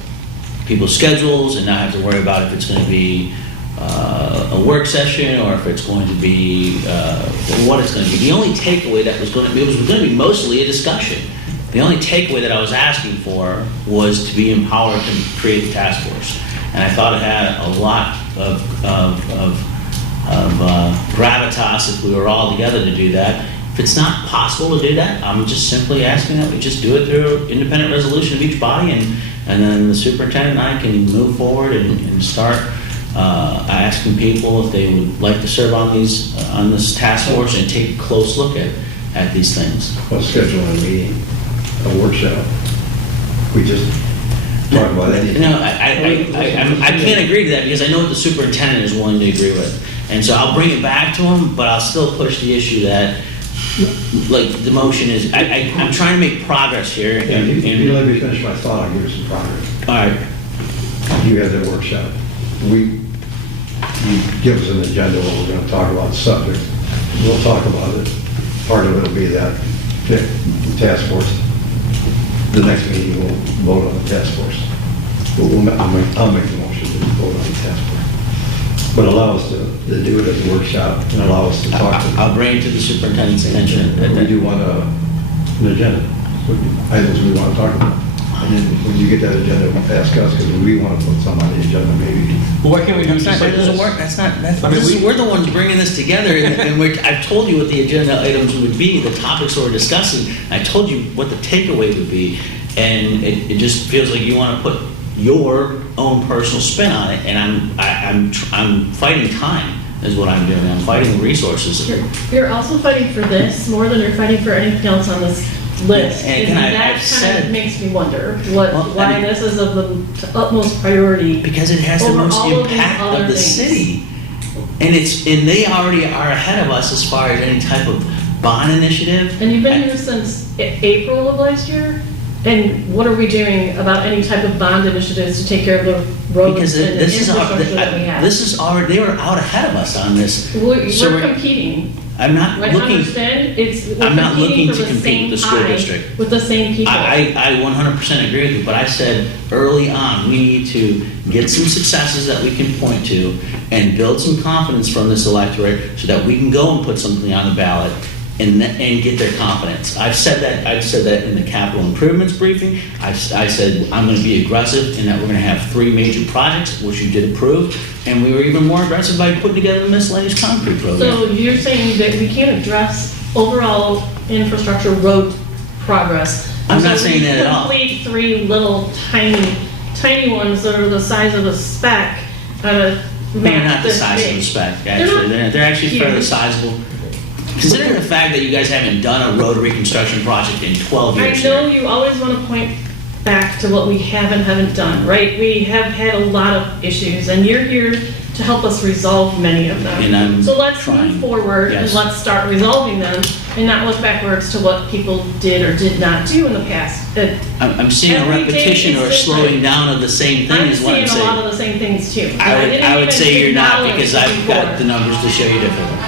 people's schedules and not have to worry about if it's going to be a work session or if it's going to be what it's going to be. The only takeaway that was going to be, it was going to be mostly a discussion. The only takeaway that I was asking for was to be empowered to create the task force. and I thought it had a lot of gravitas if we were all together to do that. If it's not possible to do that, I'm just simply asking that we just do it through independent resolution of each body, and then the superintendent and I can move forward and start asking people if they would like to serve on this task force and take a close look at these things. We'll schedule a meeting, a workshop. We just talk about anything. No, I can't agree to that because I know what the superintendent is willing to agree with. And so I'll bring it back to him, but I'll still push the issue that, like, the motion is, I'm trying to make progress here. Yeah, if you let me finish my thought, I'll give you some progress. All right, You have that workshop. You give us an agenda, what we're gonna talk about, subject. We'll talk about it. Part of it'll be that task force. The next meeting, we'll vote on the task force. I'll make the motion to vote on the task force. But allow us to do it as a workshop and allow us to talk to. I'll bring it to the superintendent's attention. We do want an agenda, items we want to talk about. And then when you get that agenda, ask us, because we want to put some on the agenda, maybe. Well, what can we do? That doesn't work, we're the ones bringing this together, and I've told you what the agenda items would be, the topics we're discussing. I told you what the takeaway would be, and it just feels like you want to put your own personal spin on it, and I'm fighting time, is what I'm doing. I'm fighting resources. You're also fighting for this more than you're fighting for anything else on this list. And And that I've kind said- of makes me wonder Well, why this is of the utmost priority. Because it has the over most all of these impact other of the things. city. And they already are ahead of us as far as any type of bond initiative. And you've been here since April of last year? And what are we doing about any type of bond initiatives to take care of the roads Because and the this is infrastructure that we have? they were out ahead of us on this. We're So competing. I'm not Right, looking, understand? I'm not looking to for the compete same with the school pie district. With the same people. I 100% agree with you, but I said early on, we need to get some successes that we can point to and build some confidence from this electorate so that we can go and put something on the ballot and get their confidence. I've said that in the capital improvements briefing. I said I'm going to be aggressive in that we're going to have 3 major projects, which you did approve, and we were even more aggressive by putting together the miscellaneous concrete program. So you're saying that we can't address overall infrastructure road progress? I'm not So we saying that at all. Complete 3 little tiny ones that are the size of a speck on a They're map not the this size of big. the spec, They're actually. not They're actually fairly huge. sizable. Considering the fact that you guys haven't done a road reconstruction project in 12 I years. know here. you always want to point back to what we haven't done, right? We have had a lot of issues, and you're here to help us resolve many of them. And I'm So let's trying. move forward and Yes. let's start resolving them and not look backwards to what people did or did not do in the past. I'm seeing a Every day repetition is or a different. slowing down of the same thing I'm is what I'm seeing a lot saying. of the same things too. I didn't would even say you're not acknowledge because I've got before. the numbers to show you differently.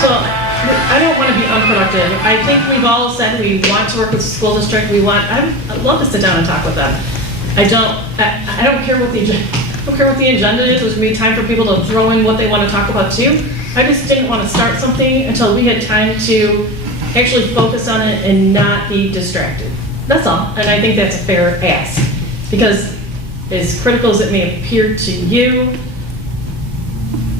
So I don't want to be unproductive. I think we've all said we want to work with the school district. I'd love to sit down and talk with them. I don't care what the agenda is. There's gonna be time for people to throw in what they want to talk about too. I just didn't want to start something until we had time to actually focus on it and not be distracted. That's all. And I think that's a fair ask. Because as critical as it may appear to you,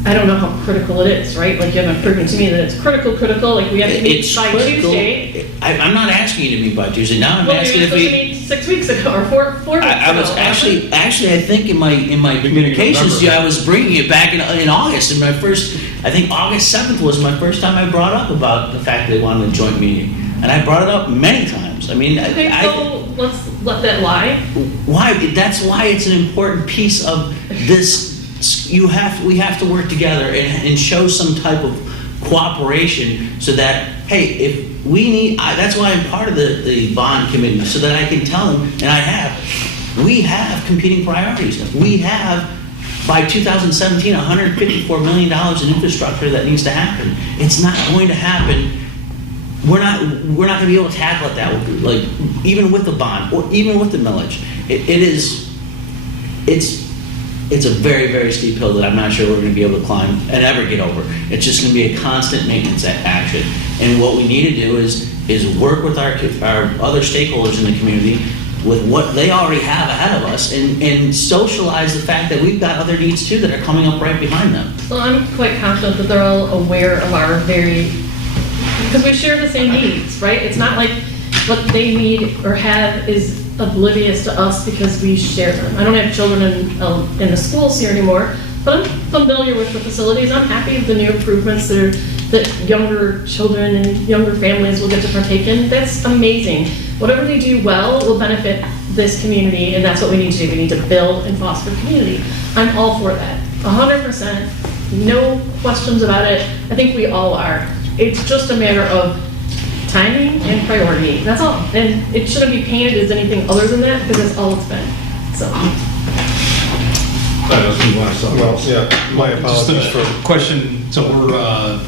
I don't know how critical it is, right? Like you haven't proven to me that it's critical, like we have to meet It's by critical. Tuesday. I'm not asking you to meet by Tuesday. Now I'm Well, we asking were if supposed to we. meet 6 weeks ago or 4 weeks ago. I was actually, I think in my communications to you, I was bringing it back in August. And I think August 7th was my first time I brought up about the fact that they wanted a joint meeting. And I brought it up many times. I mean, Okay, so let's let that lie. why? That's why it's an important piece of this. We have to work together and show some type of cooperation so that, hey, if we need, that's why I'm part of the bond committee, so that I can tell them, and we have competing priorities. We have, by 2017, $154 million in infrastructure that needs to happen. It's not going to happen. We're not going to be able to tackle it that way, like even with the bond or even with the millage. It's a very, very steep hill that I'm not sure we're going to be able to climb and ever get over. It's just going to be a constant maintenance action. And what we need to do is work with our other stakeholders in the community with what they already have ahead of us and socialize the fact that we've got other needs too that are coming up right behind them. Well, I'm quite confident that they're all aware of our because we share the same needs, right? It's not like what they need or have is oblivious to us because we share them. I don't have children in the schools here anymore, but I'm familiar with the facilities. I'm happy with the new improvements that younger children and younger families will get to partake in. That's amazing. Whatever they do well will benefit this community, and that's what we need to do. We need to build and foster community. I'm all for that, 100%. No questions about it. I think we all are. It's just a matter of timing and priority. That's all. And it shouldn't be painted as anything other than that because that's all it's been. So. Well, yeah, my Just apologies a for, question, so we're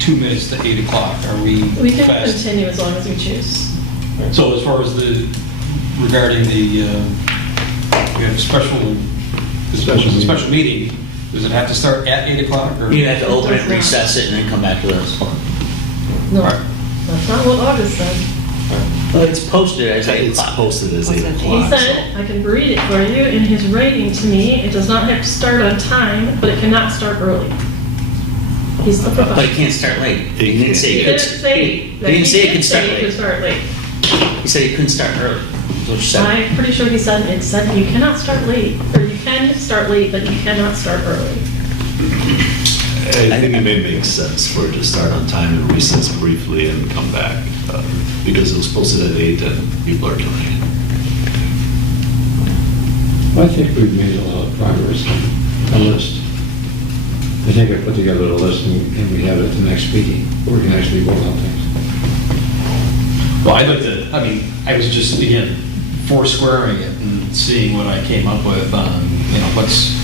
2 minutes to 8 o'clock, are we We can fast? continue as long as we choose. So as far as regarding we have a special meeting, does it have to start at 8 o'clock? Or? You have to open it, recess it, and then come back to us. No, All right. that's not what August said. Well, it's posted as 8 It's o'clock. posted as 8 He o'clock. said, I can read it for you in his writing to me, it does not have to start on time, but it cannot start early. He's the But it professional. can't start late. It He didn't say He it could. didn't say He didn't say it could start It could late. start late. He said it couldn't start early. That's what you said. I'm pretty sure he said, it said you cannot start late, or you can start late, but you cannot start early. I think it may make sense for it to start on time and recess briefly and come back, because it was posted at 8 and people are coming in. I think we've made a lot of progress on the list. I think I put together a list and we have it at the next meeting, where we can actually vote on things. Well, I'd like to, I was just, again, four-squaring it and seeing what I came up with on, what's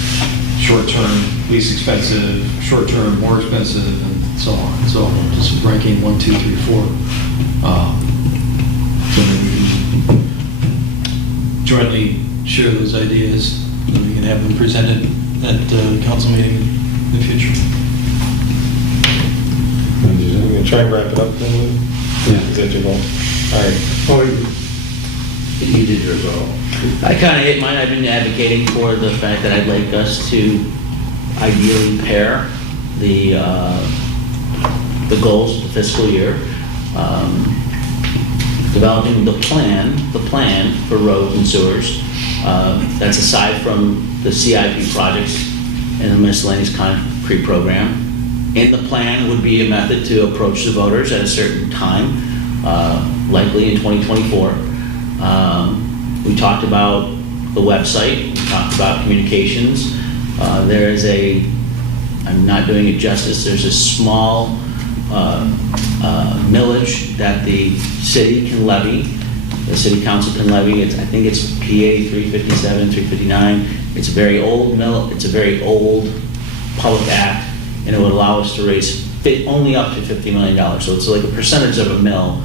short-term, least expensive, short-term, more expensive, and so on. So just ranking 1, 2, 3, 4. So maybe we can jointly share those ideas, and we can have them presented at the council meeting in the future. I'm going to try and wrap it up then, Lou. Yeah. Is that your goal? All right. Oh, you did yours all. I kind of hit mine. I've been advocating for the fact that I'd like us to ideally pair the goals of the fiscal year, developing the plan for roads and sewers. That's aside from the CIP projects and the miscellaneous concrete program. In the plan would be a method to approach the voters at a certain time, likely in 2024. We talked about the website, we talked about communications. There is I'm not doing it justice, there's a small millage that the city can levy, the city council can levy. I think it's PA 357, 359. It's a very old it's a very old public act, and it would allow us to raise only up to $50 million. So it's like a percentage of a mill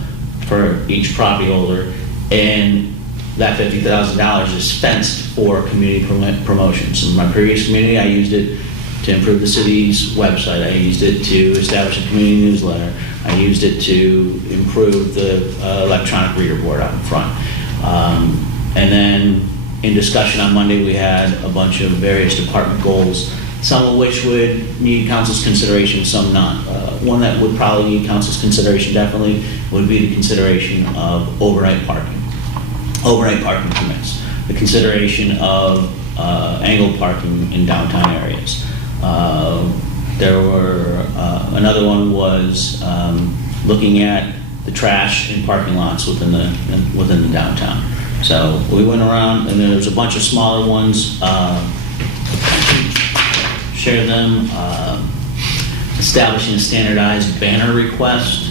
for each property holder, and that $50,000 is fenced for community promotions. In my previous community, I used it to improve the city's website. I used it to establish a community newsletter. I used it to improve the electronic reader board out in front. And then in discussion on Monday, we had a bunch of various department goals, some of which would need council's consideration, some not. One that would probably need council's consideration definitely would be the consideration of overnight parking permits, the consideration of angled parking in downtown areas. Another one was looking at the trash in parking lots within the downtown. So we went around, and there was a bunch of smaller ones. Share them. Establishing a standardized banner request,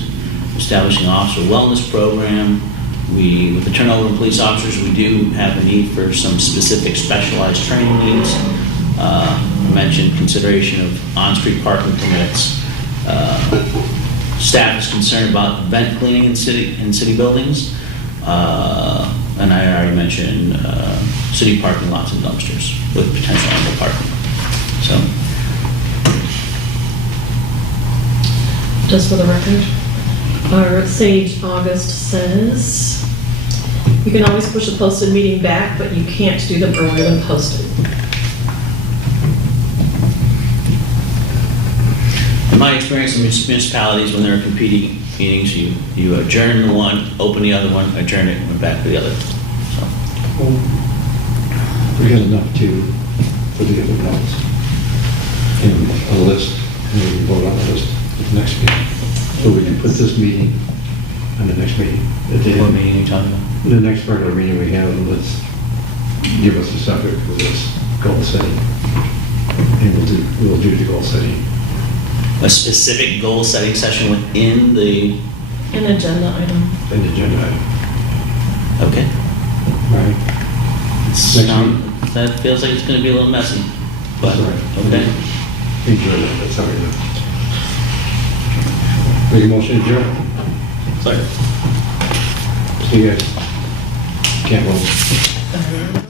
establishing an officer wellness program. With the turnover in police officers, we do have a need for some specific specialized training needs. I mentioned consideration of on-street parking permits. Staff is concerned about vent cleaning in city buildings. And I already mentioned city parking lots and dumpsters with potential angle parking. So, Just for the record, our Sage August says, You can always push a posted meeting back, but you can't do them earlier than posted. In my experience in municipalities, when there are competing meetings, you adjourn the one, open the other one, adjourn it, and back to the other. So, We got enough to put together notes and a list, and we can vote on the list at the next meeting. So we can put this meeting on the next meeting. At the what meeting are you talking about? The next regular meeting we have, and let's give us a subject for this goal setting. And we'll do the goal setting. A specific goal-setting session within the, An agenda item. An agenda item. okay. Right. That feels like it's gonna be a little messy, but, That's all right. okay. Enjoy that, that's how we do it. Make a motion to adjourn. Second. See you guys. Can't vote.